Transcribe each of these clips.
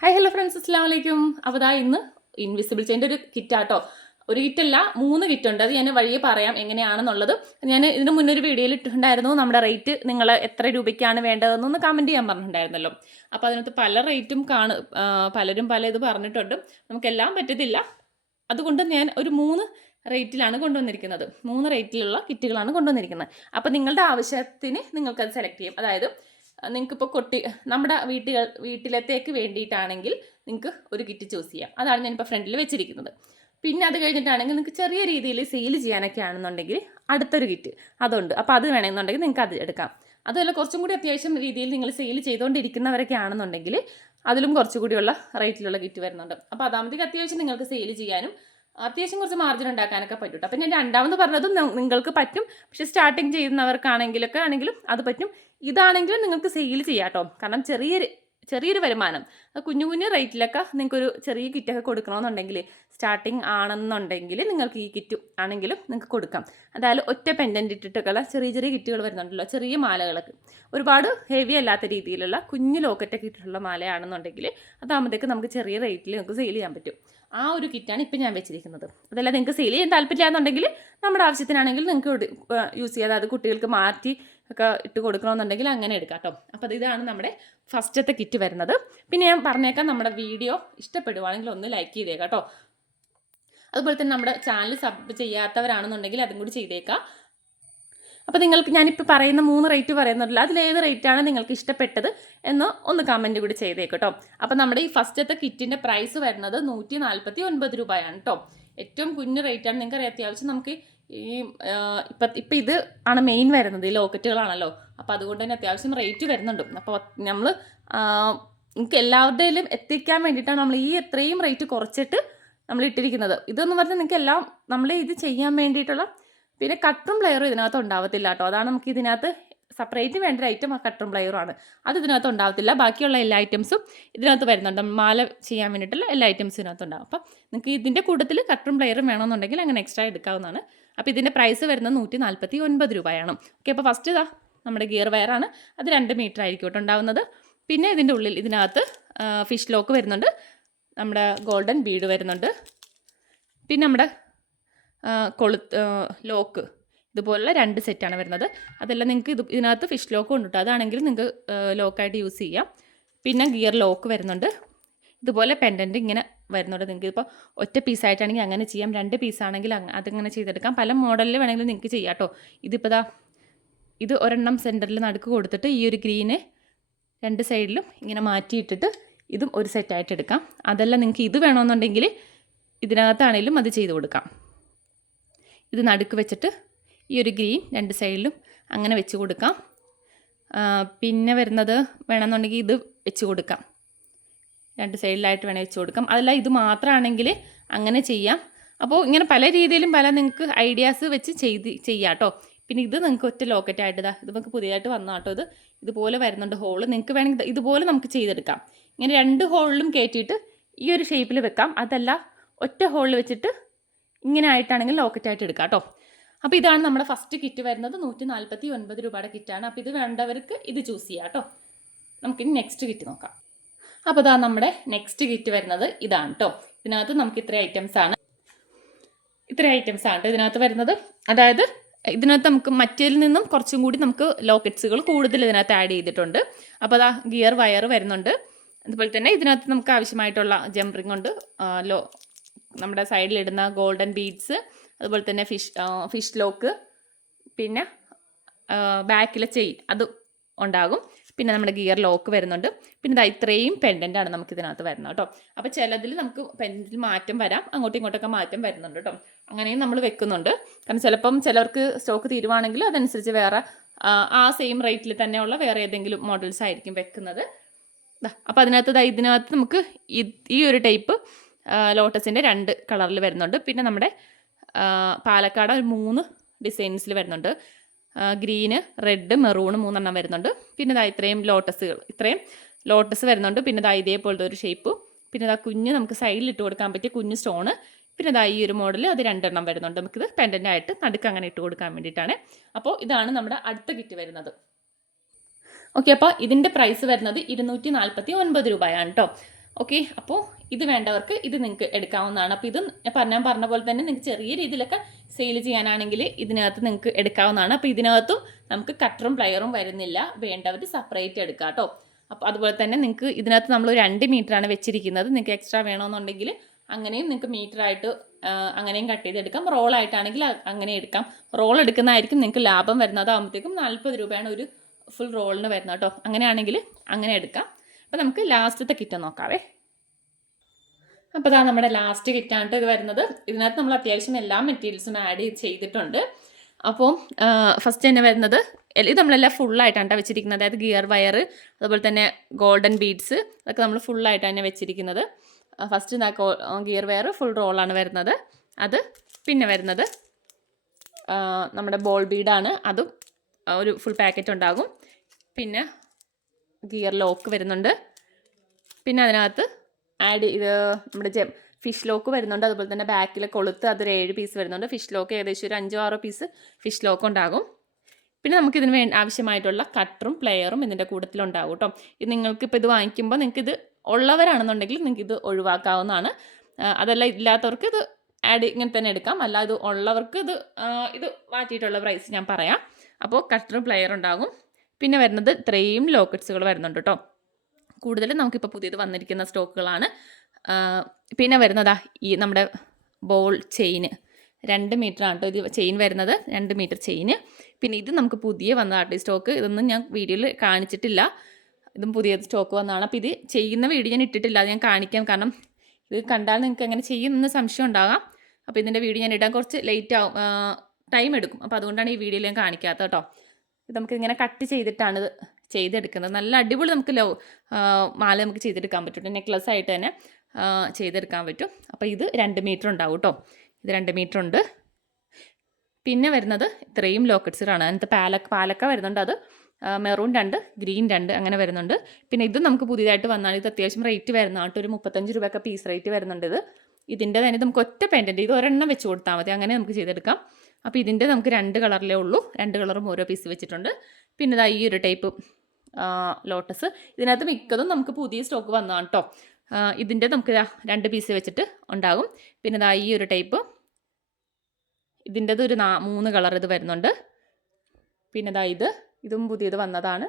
Hi hello friends അസ്സാം വലൈക്കും അപ്പോൾ ദാ ഇന്ന് ഇൻവിസിബിൾ ചെയിന്റെ ഒരു കിറ്റാട്ടോ ഒരു കിറ്റല്ല മൂന്ന് കിറ്റ് ഉണ്ട്. അത് ഞാൻ വഴിയെ പറയാം എങ്ങനെയാണെന്നുള്ളത്. ഞാൻ ഇതിന് മുന്നൊരു വീഡിയോയിൽ ഇട്ടിട്ടുണ്ടായിരുന്നു. നമ്മുടെ റേറ്റ് നിങ്ങൾ എത്ര രൂപയ്ക്കാണ് വേണ്ടതെന്നൊന്ന് കമന്റ് ചെയ്യാൻ പറഞ്ഞിട്ടുണ്ടായിരുന്നല്ലോ. അപ്പോൾ അതിനകത്ത് പല റേറ്റും കാണും പലരും പല ഇത് പറഞ്ഞിട്ടുണ്ട്. നമുക്കെല്ലാം പറ്റത്തില്ല. അതുകൊണ്ട് ഞാൻ ഒരു മൂന്ന് റേറ്റിലാണ് കൊണ്ടുവന്നിരിക്കുന്നത്. മൂന്ന് റേറ്റിലുള്ള കിറ്റുകളാണ് കൊണ്ടുവന്നിരിക്കുന്നത്. അപ്പോൾ നിങ്ങളുടെ ആവശ്യത്തിന് നിങ്ങൾക്കത് സെലക്ട് ചെയ്യും. അതായത് നിങ്ങൾക്കിപ്പോൾ കൊട്ടി നമ്മുടെ വീട്ടുകൾ വീട്ടിലത്തേക്ക് വേണ്ടിയിട്ടാണെങ്കിൽ നിങ്ങൾക്ക് ഒരു കിറ്റ് ചൂസ് ചെയ്യാം. അതാണ് ഞാനിപ്പോൾ ഫ്രണ്ടിൽ വെച്ചിരിക്കുന്നത്. പിന്നെ അത് കഴിഞ്ഞിട്ടാണെങ്കിൽ നിങ്ങൾക്ക് ചെറിയ രീതിയിൽ സെയിൽ ചെയ്യാനൊക്കെ ആണെന്നുണ്ടെങ്കിൽ അടുത്തൊരു കിറ്റ് അതുണ്ട്. അപ്പോൾ അത് വേണമെന്നുണ്ടെങ്കിൽ നിങ്ങൾക്ക് അത് എടുക്കാം. അതുമല്ല കുറച്ചും കൂടി അത്യാവശ്യം രീതിയിൽ നിങ്ങൾ സെയിൽ ചെയ്തുകൊണ്ടിരിക്കുന്നവരൊക്കെ ആണെന്നുണ്ടെങ്കിൽ അതിലും കുറച്ചുകൂടിയുള്ള റേറ്റിലുള്ള കിറ്റ് വരുന്നുണ്ട്. അപ്പോൾ അതാമത്തേക്ക് അത്യാവശ്യം നിങ്ങൾക്ക് സെയിൽ ചെയ്യാനും അത്യാവശ്യം കുറച്ച് മാർജിൻ ഉണ്ടാക്കാനൊക്കെ പറ്റും അപ്പം ഞാൻ രണ്ടാമത് പറഞ്ഞതും നിങ്ങൾക്ക് പറ്റും. പക്ഷേ സ്റ്റാർട്ടിങ് ചെയ്യുന്നവർക്കാണെങ്കിലൊക്കെ ആണെങ്കിലും അത് പറ്റും. ഇതാണെങ്കിലും നിങ്ങൾക്ക് സെയിൽ ചെയ്യാം കേട്ടോ കാരണം ചെറിയൊരു ചെറിയൊരു വരുമാനം. കുഞ്ഞു കുഞ്ഞു റേറ്റിലൊക്കെ നിങ്ങൾക്കൊരു ചെറിയ കിറ്റൊക്കെ കൊടുക്കണമെന്നുണ്ടെങ്കിൽ സ്റ്റാർട്ടിങ് ആണെന്നുണ്ടെങ്കിൽ നിങ്ങൾക്ക് ഈ കിറ്റ് ആണെങ്കിലും നിങ്ങൾക്ക് കൊടുക്കാം. അതായത് ഒറ്റ പെൻഡന്റ് ഇട്ടിട്ടൊക്കെയുള്ള ചെറിയ ചെറിയ കിറ്റുകൾ വരുന്നുണ്ടല്ലോ ചെറിയ മാലകളൊക്കെ. ഒരുപാട് ഹെവി അല്ലാത്ത രീതിയിലുള്ള കുഞ്ഞു ലോക്കറ്റൊക്കെ ഇട്ടിട്ടുള്ള മാലയാണെന്നുണ്ടെങ്കിൽ അതാകുമ്പോഴത്തേക്ക് നമുക്ക് ചെറിയ റേറ്റിൽ നിങ്ങൾക്ക് സെയിൽ ചെയ്യാൻ പറ്റും. ആ ഒരു കിറ്റാണ് ഇപ്പം ഞാൻ വെച്ചിരിക്കുന്നത്. അതല്ല നിങ്ങൾക്ക് സെയിൽ ചെയ്യാൻ താല്പര്യമില്ലാന്നുണ്ടെങ്കിൽ നമ്മുടെ ആവശ്യത്തിനാണെങ്കിൽ നിങ്ങൾക്ക് യൂസ് ചെയ്യാതെ അത് കുട്ടികൾക്ക് മാറ്റി ഒക്കെ ഇട്ട് കൊടുക്കണമെന്നുണ്ടെങ്കിൽ അങ്ങനെ എടുക്കാം കേട്ടോ. അപ്പോൾ ഇതാണ് നമ്മുടെ ഫസ്റ്റത്തെ കിറ്റ് വരുന്നത്. പിന്നെ ഞാൻ പറഞ്ഞേക്കാം നമ്മുടെ വീഡിയോ ഇഷ്ടപ്പെടുവാണെങ്കിൽ ഒന്ന് ലൈക്ക് ചെയ്തേക്കാം കേട്ടോ. അതുപോലെ തന്നെ നമ്മുടെ ചാനൽ സബ് ചെയ്യാത്തവരാണെന്നുണ്ടെങ്കിൽ അതും കൂടി ചെയ്തേക്കാം. അപ്പോൾ നിങ്ങൾക്ക് ഞാനിപ്പോൾ പറയുന്ന മൂന്ന് റേറ്റ് പറയുന്നുണ്ടല്ലോ. അതിലേത് റേറ്റാണ് നിങ്ങൾക്ക് ഇഷ്ടപ്പെട്ടത് എന്ന് ഒന്ന് കമന്റ് കൂടി ചെയ്തേക്ക് കേട്ടോ. അപ്പോൾ നമ്മുടെ ഈ ഫസ്റ്റത്തെ കിറ്റിന്റെ പ്രൈസ് വരുന്നത് നൂറ്റി നാൽപ്പത്തി ഒൻപത് രൂപയാണ് കേട്ടോ. ഏറ്റവും കുഞ്ഞു റേറ്റാണ് നിങ്ങൾക്ക് അറിയാം അത്യാവശ്യം നമുക്ക് ഈ ഇപ്പം ഇപ്പം ഇത് ആണ് മെയിൻ വരുന്നത്. ഈ ലോക്കറ്റുകളാണല്ലോ. അപ്പോൾ അതുകൊണ്ട് തന്നെ അത്യാവശ്യം റേറ്റ് വരുന്നുണ്ട്. അപ്പോൾ നമ്മൾ നിങ്ങൾക്ക് എല്ലാവരുടെയിലും എത്തിക്കാൻ വേണ്ടിയിട്ടാണ് നമ്മൾ ഈ എത്രയും റേറ്റ് കുറച്ചിട്ട് നമ്മൾ ഇട്ടിരിക്കുന്നത്. ഇതെന്ന് പറഞ്ഞാൽ നിങ്ങൾക്ക് എല്ലാം നമ്മൾ ഇത് ചെയ്യാൻ വേണ്ടിയിട്ടുള്ള പിന്നെ കട്ടും പ്ലെയറും ഇതിനകത്ത് ഉണ്ടാവത്തില്ല കേട്ടോ. അതാണ് നമുക്ക് ഇതിനകത്ത് സെപ്പറേറ്റ് വേണ്ട ഒരു ഐറ്റം ആ കട്ടറും പ്ലെയറും ആണ്. അത് ഇതിനകത്ത് ഉണ്ടാവത്തില്ല. ബാക്കിയുള്ള എല്ലാ ഐറ്റംസും ഇതിനകത്ത് വരുന്നുണ്ട്. മാല ചെയ്യാൻ വേണ്ടിയിട്ടുള്ള എല്ലാ ഐറ്റംസും ഇതിനകത്ത് ഉണ്ടാവും. അപ്പം നിങ്ങൾക്ക് ഇതിന്റെ കൂട്ടത്തിൽ കട്ടറും പ്ലെയറും വേണമെന്നുണ്ടെങ്കിൽ അങ്ങനെ എക്സ്ട്രാ എടുക്കാവുന്നതാണ്. അപ്പോൾ ഇതിന്റെ പ്രൈസ് വരുന്നത് നൂറ്റി നാൽപ്പത്തി ഒൻപത് രൂപയാണ്. ഓക്കെ അപ്പോൾ ഫസ്റ്റ് ഇതാ നമ്മുടെ ഗിയർ വയറാണ് അത് രണ്ട് മീറ്റർ ആയിരിക്കും ഉണ്ടാവുന്നത്. പിന്നെ ഇതിന്റെ ഉള്ളിൽ ഇതിനകത്ത് ഫിഷ് ലോക്ക് വരുന്നുണ്ട്. നമ്മുടെ ഗോൾഡൻ ബീഡ് വരുന്നുണ്ട്. പിന്നെ നമ്മുടെ കൊളുത്ത് ലോക്ക് ഇതുപോലുള്ള രണ്ട് സെറ്റാണ് വരുന്നത്. അതെല്ലാം നിങ്ങൾക്ക് ഇത് ഇതിനകത്ത് ഫിഷ് ലോക്ക് കൊണ്ടിട്ട് അതാണെങ്കിൽ നിങ്ങൾക്ക് ലോക്കായിട്ട് യൂസ് ചെയ്യാം. പിന്നെ ഗിയർ ലോക്ക് വരുന്നുണ്ട്. ഇതുപോലെ പെൻഡന്റ് ഇങ്ങനെ വരുന്നുണ്ട് നിങ്ങൾക്ക്. ഇപ്പോൾ ഒറ്റ പീസായിട്ടാണെങ്കിൽ അങ്ങനെ ചെയ്യാം. രണ്ട് പീസാണെങ്കിൽ അതങ്ങനെ ചെയ്തെടുക്കാം. പല മോഡലിൽ വേണമെങ്കിലും നിങ്ങൾക്ക് ചെയ്യാം കേട്ടോ ഇതിപ്പോൾ ദാ ഇത് ഒരെണ്ണം സെന്ററിൽ നടുക്ക് കൊടുത്തിട്ട് ഈ ഒരു ഗ്രീന് രണ്ട് സൈഡിലും ഇങ്ങനെ മാറ്റിയിട്ടിട്ട് ഇതും ഒരു സെറ്റായിട്ട് എടുക്കാം. അതെല്ലാം നിങ്ങൾക്ക് ഇത് വേണമെന്നുണ്ടെങ്കിൽ ഇതിനകത്താണെങ്കിലും അത് ചെയ്ത് കൊടുക്കാം. ഇത് നടുക്ക് വെച്ചിട്ട് ഈ ഒരു ഗ്രീൻ രണ്ട് സൈഡിലും അങ്ങനെ വെച്ച് കൊടുക്കാം. പിന്നെ വരുന്നത് വേണമെന്നുണ്ടെങ്കിൽ ഇത് വെച്ച് കൊടുക്കാം. രണ്ട് സൈഡിലായിട്ട് വേണേൽ വെച്ച് കൊടുക്കാം. അതല്ല ഇത് മാത്രമാണെങ്കിൽ അങ്ങനെ ചെയ്യാം. അപ്പോൾ ഇങ്ങനെ പല രീതിയിലും പല നിങ്ങൾക്ക് ഐഡിയാസ് വെച്ച് ചെയ്ത് ചെയ്യാം കേട്ടോ. പിന്നെ ഇത് നിങ്ങൾക്ക് ഒറ്റ ലോക്കറ്റായിട്ട് ഇതാ ഇത് നമുക്ക് പുതിയതായിട്ട് വന്ന കേട്ടോ ഇത്. ഇതുപോലെ വരുന്നുണ്ട് ഹോൾ. നിങ്ങൾക്ക് വേണമെങ്കിൽ ഇതുപോലെ നമുക്ക് ചെയ്തെടുക്കാം. ഇങ്ങനെ രണ്ട് ഹോളിലും കയറ്റിയിട്ട് ഈ ഒരു ഷേപ്പിൽ വെക്കാം. അതല്ല ഒറ്റ ഹോളിൽ വെച്ചിട്ട് ഇങ്ങനെ ആയിട്ടാണെങ്കിൽ ലോക്കറ്റായിട്ട് എടുക്കാം കേട്ടോ. അപ്പോൾ ഇതാണ് നമ്മുടെ ഫസ്റ്റ് കിറ്റ് വരുന്നത്. നൂറ്റി നാൽപ്പത്തി ഒൻപത് രൂപയുടെ കിറ്റാണ് അപ്പോൾ ഇത് വേണ്ടവർക്ക് ഇത് ചൂസ് ചെയ്യാം കേട്ടോ നമുക്കിനി നെക്സ്റ്റ് കിറ്റ് നോക്കാം. അപ്പോൾ ഇതാ നമ്മുടെ നെക്സ്റ്റ് കിറ്റ് വരുന്നത് ഇതാണ് കേട്ടോ ഇതിനകത്ത് നമുക്ക് ഇത്ര ഐറ്റംസ് ആണ്. ഇത്ര ഐറ്റംസ് ആണ് ഇതിനകത്ത് വരുന്നത്. അതായത് ഇതിനകത്ത് നമുക്ക് മറ്റേതിൽ നിന്നും കുറച്ചും കൂടി നമുക്ക് ലോക്കറ്റ്സുകൾ കൂടുതൽ ഇതിനകത്ത് ആഡ് ചെയ്തിട്ടുണ്ട്. അപ്പോൾ അതാ ഗിയർ വയർ വരുന്നുണ്ട്. അതുപോലെ തന്നെ ഇതിനകത്ത് നമുക്ക് ആവശ്യമായിട്ടുള്ള ജംപറിംഗ് ഉണ്ട്. ലോ നമ്മുടെ സൈഡിലിടുന്ന ഗോൾഡൻ ബീഡ്സ് അതുപോലെ തന്നെ ഫിഷ് ഫിഷ് ലോക്ക് പിന്നെ ബാക്കിലെ ചെയിൻ അത് ഉണ്ടാകും. പിന്നെ നമ്മുടെ ഗിയർ ലോക്ക് വരുന്നുണ്ട്. പിന്നെ ഇതാ ഇത്രയും പെൻഡന്റ് ആണ് നമുക്ക് ഇതിനകത്ത് വരുന്നത് കേട്ടോ. അപ്പോൾ ചിലതിൽ നമുക്ക് പെൻഡിൽ മാറ്റം വരാം. അങ്ങോട്ടും ഇങ്ങോട്ടൊക്കെ മാറ്റം വരുന്നുണ്ട് കേട്ടോ. അങ്ങനെയും നമ്മൾ വെക്കുന്നുണ്ട്. കാരണം ചിലപ്പം ചിലർക്ക് സ്റ്റോക്ക് തീരുവാണെങ്കിൽ അതനുസരിച്ച് വേറെ ആ, സെയിം റേറ്റിൽ തന്നെയുള്ള വേറെ ഏതെങ്കിലും മോഡൽസ് ആയിരിക്കും വെക്കുന്നത്. അപ്പോൾ അതിനകത്ത് ഇതിനകത്ത് നമുക്ക് ഈ- ഒരു ടൈപ്പ് ലോട്ടസിന്റെ രണ്ട് കളറിൽ വരുന്നുണ്ട്. പിന്നെ നമ്മുടെ പാലക്കാട് ഒരു മൂന്ന് ഡിസൈൻസിൽ വരുന്നുണ്ട്. ഗ്രീന് റെഡ് മെറൂൺ മൂന്നെണ്ണം വരുന്നുണ്ട്. പിന്നെ ഇതാ ഇത്രയും ലോട്ടസുകൾ ഇത്രയും ലോട്ടസ് വരുന്നുണ്ട്. പിന്നെ ഇതാ ഇതേപോലത്തെ ഒരു ഷേപ്പ് പിന്നെ ഇതാ കുഞ്ഞ് നമുക്ക് സൈഡിൽ ഇട്ട് കൊടുക്കാൻ പറ്റിയ കുഞ്ഞ് സ്റ്റോണ് പിന്നെ ഇതാ ഈ ഒരു മോഡൽ അത് രണ്ടെണ്ണം വരുന്നുണ്ട്. നമുക്ക് ഇത് പെൻഡന്റ് ആയിട്ട് നടുക്ക് അങ്ങനെ ഇട്ട് കൊടുക്കാൻ വേണ്ടിയിട്ടാണ്. അപ്പോൾ ഇതാണ് നമ്മുടെ അടുത്ത കിറ്റ് വരുന്നത്. ഓക്കെ അപ്പോൾ ഇതിന്റെ പ്രൈസ് വരുന്നത് ഇരുന്നൂറ്റി നാൽപ്പത്തി ഒൻപത് രൂപയാണ് കേട്ടോ ഓക്കെ അപ്പോൾ ഇത് വേണ്ടവർക്ക് ഇത് നിങ്ങൾക്ക് എടുക്കാവുന്നതാണ്. അപ്പോൾ ഇത് ഞാൻ പറഞ്ഞ പോലെ തന്നെ നിങ്ങൾക്ക് ചെറിയ രീതിയിലൊക്കെ സെയിൽ ചെയ്യാനാണെങ്കിൽ ഇതിനകത്ത് നിങ്ങൾക്ക് എടുക്കാവുന്നതാണ്. അപ്പോൾ ഇതിനകത്തും നമുക്ക് കട്ടറും പ്ലയറും വരുന്നില്ല. വേണ്ടവർ സെപ്പറേറ്റ് എടുക്കാം കേട്ടോ. അപ്പോൾ അതുപോലെ തന്നെ നിങ്ങൾക്ക് ഇതിനകത്ത് നമ്മൾ രണ്ട് മീറ്ററാണ് വെച്ചിരിക്കുന്നത്. നിങ്ങൾക്ക് എക്സ്ട്രാ വേണമെന്നുണ്ടെങ്കിൽ അങ്ങനെയും നിങ്ങൾക്ക് മീറ്ററായിട്ട് അങ്ങനെയും കട്ട് ചെയ്തെടുക്കാം റോളായിട്ടാണെങ്കിൽ അങ്ങനെ എടുക്കാം. റോൾ എടുക്കുന്നതായിരിക്കും നിങ്ങൾക്ക് ലാഭം വരുന്നത്. ആകുമ്പോഴത്തേക്കും നാൽപ്പത് രൂപയാണ് ഒരു ഫുൾ റോളിന് വരുന്നത് കേട്ടോ. അങ്ങനെയാണെങ്കിൽ അങ്ങനെ എടുക്കാം. അപ്പോൾ നമുക്ക് ലാസ്റ്റത്തെ കിറ്റ് നോക്കാവേ. അപ്പോൾ ഇതാ നമ്മുടെ ലാസ്റ്റ് കിറ്റാണ് ഇത് വരുന്നത്. ഇതിനകത്ത് നമ്മൾ അത്യാവശ്യം എല്ലാ മെറ്റീരിയൽസും ആഡ് ചെയ്തിട്ടുണ്ട്. അപ്പോൾ ഫസ്റ്റ് തന്നെ വരുന്നത് ഇത് നമ്മളെല്ലാം ഫുള്ളായിട്ടാണ് വെച്ചിരിക്കുന്നത്. അതായത് ഗിയർ വയർ അതുപോലെ തന്നെ ഗോൾഡൻ ബീഡ്സ് അതൊക്കെ നമ്മൾ ഫുള്ളായിട്ട് തന്നെ വെച്ചിരിക്കുന്നത്. ഫസ്റ്റ് ഗിയർ വയർ ഫുൾ റോളാണ് വരുന്നത്. അത് പിന്നെ വരുന്നത് നമ്മുടെ ബോൾ ബീഡാണ് അതും ഒരു ഫുൾ പാക്കറ്റ് ഉണ്ടാകും. പിന്നെ ഗിയർ ലോക്ക് വരുന്നുണ്ട്. പിന്നെ അതിനകത്ത് ആഡ് ഇത് നമ്മുടെ ഫിഷ് ലോക്ക് വരുന്നുണ്ട്. അതുപോലെ തന്നെ ബാക്കിൽ കൊളുത്ത് അതൊരു ഏഴ് പീസ് വരുന്നുണ്ട്. ഫിഷ് ലോക്ക് ഏകദേശം ഒരു അഞ്ചോ ആറോ പീസ് ഫിഷ് ലോക്ക് ഉണ്ടാകും. പിന്നെ നമുക്ക് ഇതിന് ആവശ്യമായിട്ടുള്ള കട്ടറും പ്ലെയറും ഇതിന്റെ കൂട്ടത്തിലുണ്ടാകും കേട്ടോ. ഇത് നിങ്ങൾക്ക് ഇപ്പോൾ ഇത് വാങ്ങിക്കുമ്പോൾ നിങ്ങൾക്ക് ഇത് ഉള്ളവരാണെന്നുണ്ടെങ്കിൽ നിങ്ങൾക്ക് ഇത് ഒഴിവാക്കാവുന്നതാണ്. അതല്ല ഇല്ലാത്തവർക്ക് ഇത് ആഡ് ഇങ്ങനെ തന്നെ എടുക്കാം. അല്ല ഇത് ഉള്ളവർക്ക് ഇത് ഇത് മാറ്റിയിട്ടുള്ള പ്രൈസ് ഞാൻ പറയാം. അപ്പോൾ കട്ടറും പ്ലെയറും ഉണ്ടാകും. പിന്നെ വരുന്നത് ഇത്രയും ലോക്കറ്റ്സുകൾ വരുന്നുണ്ട് കേട്ടോ. കൂടുതലും നമുക്കിപ്പോൾ പുതിയത് വന്നിരിക്കുന്ന സ്റ്റോക്കുകളാണ്. പിന്നെ വരുന്നതാ ഈ നമ്മുടെ ബോൾ ചെയിന്. രണ്ട് മീറ്റർ ആണ് കേട്ടോ ഇത് ചെയിൻ വരുന്നത്. രണ്ട് മീറ്റർ ചെയിന്. പിന്നെ ഇത് നമുക്ക് പുതിയ വന്നതാട്ടോ ഈ സ്റ്റോക്ക്. ഇതൊന്നും ഞാൻ വീഡിയോയിൽ കാണിച്ചിട്ടില്ല. ഇതും പുതിയ സ്റ്റോക്ക് വന്നതാണ്. അപ്പോൾ ഇത് ചെയ്യുന്ന വീഡിയോ ഞാൻ ഇട്ടിട്ടില്ല. അത് ഞാൻ കാണിക്കാം. കാരണം ഇത് കണ്ടാൽ നിങ്ങൾക്ക് എങ്ങനെ ചെയ്യുമെന്ന് സംശയം ഉണ്ടാകാം. അപ്പോൾ ഇതിന്റെ വീഡിയോ ഞാൻ ഇടാൻ കുറച്ച് ലേറ്റ് ആവും. ടൈം എടുക്കും. അപ്പോൾ അതുകൊണ്ടാണ് ഈ വീഡിയോയിൽ ഞാൻ കാണിക്കാത്തത് കേട്ടോ. ഇത് നമുക്ക് ഇങ്ങനെ കട്ട് ചെയ്തിട്ടാണ് ഇത് ചെയ്തെടുക്കുന്നത്. നല്ല അടിപൊളി നമുക്ക് ലോ മാല നമുക്ക് ചെയ്തെടുക്കാൻ പറ്റും. നെക്ലസ് ആയിട്ട് തന്നെ ചെയ്തെടുക്കാൻ പറ്റും. അപ്പോൾ ഇത് രണ്ട് മീറ്റർ ഉണ്ടാവും കേട്ടോ ഇത് രണ്ട് മീറ്റർ ഉണ്ട്. പിന്നെ വരുന്നത് ഇത്രയും ലോക്കറ്റ്സുകളാണ് അതിനകത്ത് പാലക്ക പാലക്ക വരുന്നുണ്ട് അത് മെറൂൺ രണ്ട് ഗ്രീൻ രണ്ട് അങ്ങനെ വരുന്നുണ്ട്. പിന്നെ ഇത് നമുക്ക് പുതിയതായിട്ട് വന്നാൽ ഇത് അത്യാവശ്യം റേറ്റ് വരുന്ന ആട്ടൊരു മുപ്പത്തഞ്ച് രൂപയൊക്കെ പീസ് റേറ്റ് വരുന്നുണ്ട് ഇത്. ഇതിന്റെ തന്നെ നമുക്ക് ഒറ്റ പെൻഡന്റ് ഇത് ഒരെണ്ണം വെച്ച് കൊടുത്താൽ മതി. അങ്ങനെ നമുക്ക് ചെയ്തെടുക്കാം. അപ്പോൾ ഇതിന്റെ നമുക്ക് രണ്ട് കളറിലേ ഉള്ളൂ. രണ്ട് കളറും ഓരോ പീസ് വെച്ചിട്ടുണ്ട്. പിന്നെ ഈ ഒരു ടൈപ്പ് ലോട്ടസ്. ഇതിനകത്ത് മിക്കതും നമുക്ക് പുതിയ സ്റ്റോക്ക് വന്നതാണ് കേട്ടോ ഇതിന്റെ നമുക്ക് രണ്ട് പീസ് വെച്ചിട്ട് ഉണ്ടാകും. പിന്നെ ഇതാ ഈ ഒരു ടൈപ്പ് ഇതിന്റെത് ഒരു നാ മൂന്ന് കളർ ഇത് വരുന്നുണ്ട്. പിന്നെ ഇതാ ഇത് ഇതും പുതിയത് വന്നതാണ്.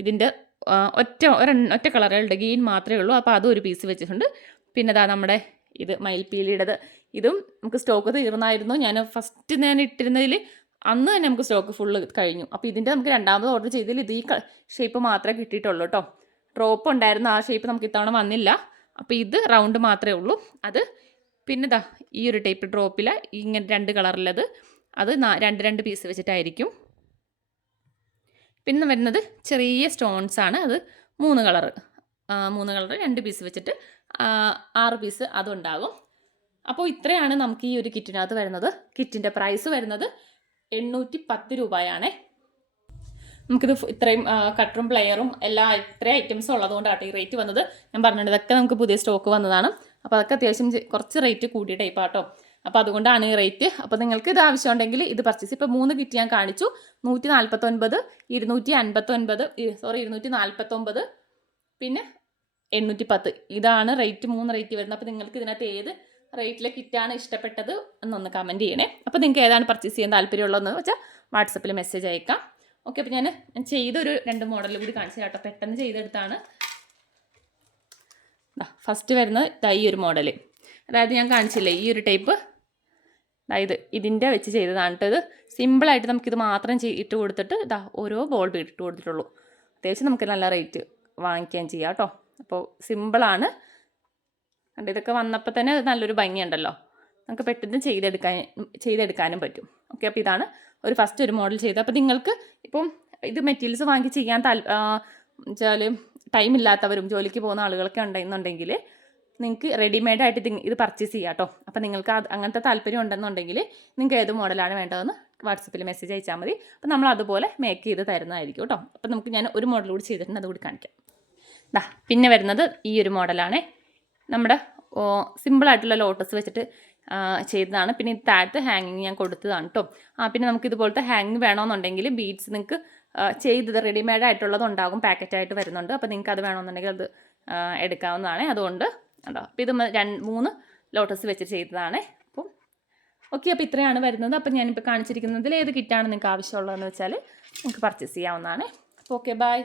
ഇതിന്റെ ഒറ്റ ഒറ്റ കളറുകളുടെ ഗീൻ മാത്രമേ ഉള്ളൂ. അപ്പോൾ അതും ഒരു പീസ് വെച്ചിട്ടുണ്ട്. പിന്നെ ഇതാ നമ്മുടെ ഇത് മയിൽപ്പീലിയുടേത്. ഇതും നമുക്ക് സ്റ്റോക്ക് തീർന്നായിരുന്നു. ഞാൻ ഫസ്റ്റ് ഞാൻ ഇട്ടിരുന്നതിൽ അന്ന് തന്നെ നമുക്ക് സ്റ്റോക്ക് ഫുള്ള് കഴിഞ്ഞു. അപ്പോൾ ഇതിന്റെ നമുക്ക് രണ്ടാമത് ഓർഡർ ചെയ്തതിൽ ഇത് ഈ ഷേപ്പ് മാത്രമേ കിട്ടിയിട്ടുള്ളൂ കേട്ടോ ഡ്രോപ്പ് ഉണ്ടായിരുന്ന ആ ഷേപ്പ് നമുക്ക് ഇത്തവണ വന്നില്ല. അപ്പോൾ ഇത് റൗണ്ട് മാത്രമേ ഉള്ളൂ. അത് പിന്നെ ദാ ഈ ഒരു ടൈപ്പ് ഡ്രോപ്പിൽ ഇങ്ങനെ രണ്ട് കളറിലത് അത് രണ്ട് രണ്ട് പീസ് വെച്ചിട്ടായിരിക്കും. പിന്നെ വരുന്നത് ചെറിയ സ്റ്റോൺസ് ആണ്. അത് മൂന്ന് കളറ് മൂന്ന് കളർ രണ്ട് പീസ് വെച്ചിട്ട് ആറ് പീസ് അതുണ്ടാകും. അപ്പോൾ ഇത്രയാണ് നമുക്ക് ഈ ഒരു കിറ്റിനകത്ത് വരുന്നത്. കിറ്റിന്റെ പ്രൈസ് വരുന്നത്. എണ്ണൂറ്റി പത്ത് രൂപയാണേ. നമുക്കിത് ഇത്രയും കട്ടറും പ്ലെയറും എല്ലാ ഇത്രയും ഐറ്റംസും ഉള്ളതുകൊണ്ടാണ് ഈ റേറ്റ് വന്നത്. ഞാൻ പറഞ്ഞത് ഇതൊക്കെ നമുക്ക് പുതിയ സ്റ്റോക്ക് വന്നതാണ്. അപ്പോൾ അതൊക്കെ അത്യാവശ്യം കുറച്ച് റേറ്റ് കൂടിയ ടൈപ്പാട്ടോ അപ്പോൾ അതുകൊണ്ടാണ് ഈ റേറ്റ് അപ്പോൾ നിങ്ങൾക്ക് ഇത് ആവശ്യമുണ്ടെങ്കിൽ ഇത് പർച്ചേസ് ഇപ്പോൾ മൂന്ന് കിറ്റ് ഞാൻ കാണിച്ചു. നൂറ്റി നാൽപ്പത്തൊൻപത് ഇരുന്നൂറ്റി അൻപത്തൊൻപത് സോറി ഇരുന്നൂറ്റി നാൽപ്പത്തൊമ്പത് പിന്നെ എണ്ണൂറ്റി പത്ത് ഇതാണ് റേറ്റ് മൂന്ന് റേറ്റ് വരുന്നത്. അപ്പോൾ നിങ്ങൾക്ക് ഇതിനകത്ത് ഏത് റേറ്റിലെ കിറ്റാണ് ഇഷ്ടപ്പെട്ടത് എന്നൊന്ന് കമന്റ് ചെയ്യണേ. അപ്പോൾ നിങ്ങൾക്ക് ഏതാണ് പർച്ചേസ് ചെയ്യാൻ താല്പര്യമുള്ളതെന്ന് വെച്ചാൽ വാട്സപ്പിൽ മെസ്സേജ് അയക്കാം. ഓക്കെ അപ്പോൾ ഞാൻ ചെയ്തൊരു രണ്ട് മോഡൽ കൂടി കാണിച്ചു കേട്ടോ. പെട്ടെന്ന് ചെയ്തെടുത്താണ്. ഫസ്റ്റ് വരുന്നത് ഇതാ ഈ ഒരു മോഡൽ അതായത് ഞാൻ കാണിച്ചില്ലേ ഈ ഒരു ടൈപ്പ് അതായത് ഇതിന്റെ വെച്ച് ചെയ്തതാണ് ഇത്. സിമ്പിളായിട്ട് നമുക്കിത് മാത്രം ഇട്ട് കൊടുത്തിട്ട് ഇതാ ഓരോ ബോൾ ഇട്ട് കൊടുത്തിട്ടുള്ളൂ. അത്യാവശ്യം നമുക്ക് നല്ല റേറ്റ് വാങ്ങിക്കുകയും ചെയ്യാം കേട്ടോ അപ്പോൾ സിമ്പിളാണ് കണ്ടോ ഇതൊക്കെ വന്നപ്പോൾ തന്നെ നല്ലൊരു ഭംഗിയുണ്ടല്ലോ. നമുക്ക് പെട്ടെന്ന് ചെയ്തെടുക്കാൻ ചെയ്തെടുക്കാനും പറ്റും. ഓക്കെ അപ്പോൾ ഇതാണ് ഒരു ഫസ്റ്റ് ഒരു മോഡൽ ചെയ്തത്. അപ്പോൾ നിങ്ങൾക്ക് ഇപ്പം ഇത് മെറ്റീരിയൽസ് വാങ്ങി ചെയ്യാൻ താൽ വെച്ചാൽ ടൈം ഇല്ലാത്തവരും ജോലിക്ക് പോകുന്ന ആളുകളൊക്കെ ഉണ്ടെന്നുണ്ടെങ്കിൽ നിങ്ങൾക്ക് റെഡിമെയ്ഡ് ആയിട്ട് ഇത് ഇത് പർച്ചേസ് ചെയ്യാം കേട്ടോ അപ്പോൾ നിങ്ങൾക്ക് അത് അങ്ങനത്തെ താല്പര്യം ഉണ്ടെന്നുണ്ടെങ്കിൽ നിങ്ങൾക്ക് ഏത് മോഡലാണ് വേണ്ടതെന്ന് വാട്സപ്പിൽ മെസ്സേജ് അയച്ചാൽ മതി. അപ്പോൾ നമ്മൾ അതുപോലെ മേക്ക് ചെയ്ത് തരുന്നതായിരിക്കും കേട്ടോ അപ്പോൾ നമുക്ക് ഞാൻ ഒരു മോഡൽ കൂടി ചെയ്തിട്ടുണ്ട് അതുകൂടി കാണിക്കാം. ദാ പിന്നെ വരുന്നത് ഈ ഒരു മോഡലാണേ നമ്മുടെ സിമ്പിളായിട്ടുള്ള ലോട്ടസ് വെച്ചിട്ട് ചെയ്തതാണ്. പിന്നെ ഇത് താഴത്ത് ഹാങ്ങിങ് ഞാൻ കൊടുത്തതാണ് കേട്ടോ ആ പിന്നെ നമുക്ക് ഇതുപോലത്തെ ഹാങ്ങിങ് വേണമെന്നുണ്ടെങ്കിൽ ബീഡ്സ് നിങ്ങൾക്ക് ചെയ്തത് റെഡിമെയ്ഡ് ആയിട്ടുള്ളത് ഉണ്ടാകും പാക്കറ്റായിട്ട് വരുന്നുണ്ട്. അപ്പോൾ നിങ്ങൾക്ക് അത് വേണമെന്നുണ്ടെങ്കിൽ അത് എടുക്കാവുന്നതാണ്. അതുകൊണ്ട് ഉണ്ടോ അപ്പോൾ ഇത് രണ്ട് മൂന്ന് ലോട്ടസ് വെച്ച് ചെയ്തതാണ്. അപ്പം ഓക്കെ അപ്പോൾ ഇത്രയാണ് വരുന്നത്. അപ്പം ഞാനിപ്പോൾ കാണിച്ചിരിക്കുന്നതിൽ ഏത് കിറ്റാണ് നിങ്ങൾക്ക് ആവശ്യമുള്ളതെന്ന് വെച്ചാൽ നിങ്ങൾക്ക് പർച്ചേസ് ചെയ്യാവുന്നതാണ്. അപ്പോൾ ഓക്കെ ബൈ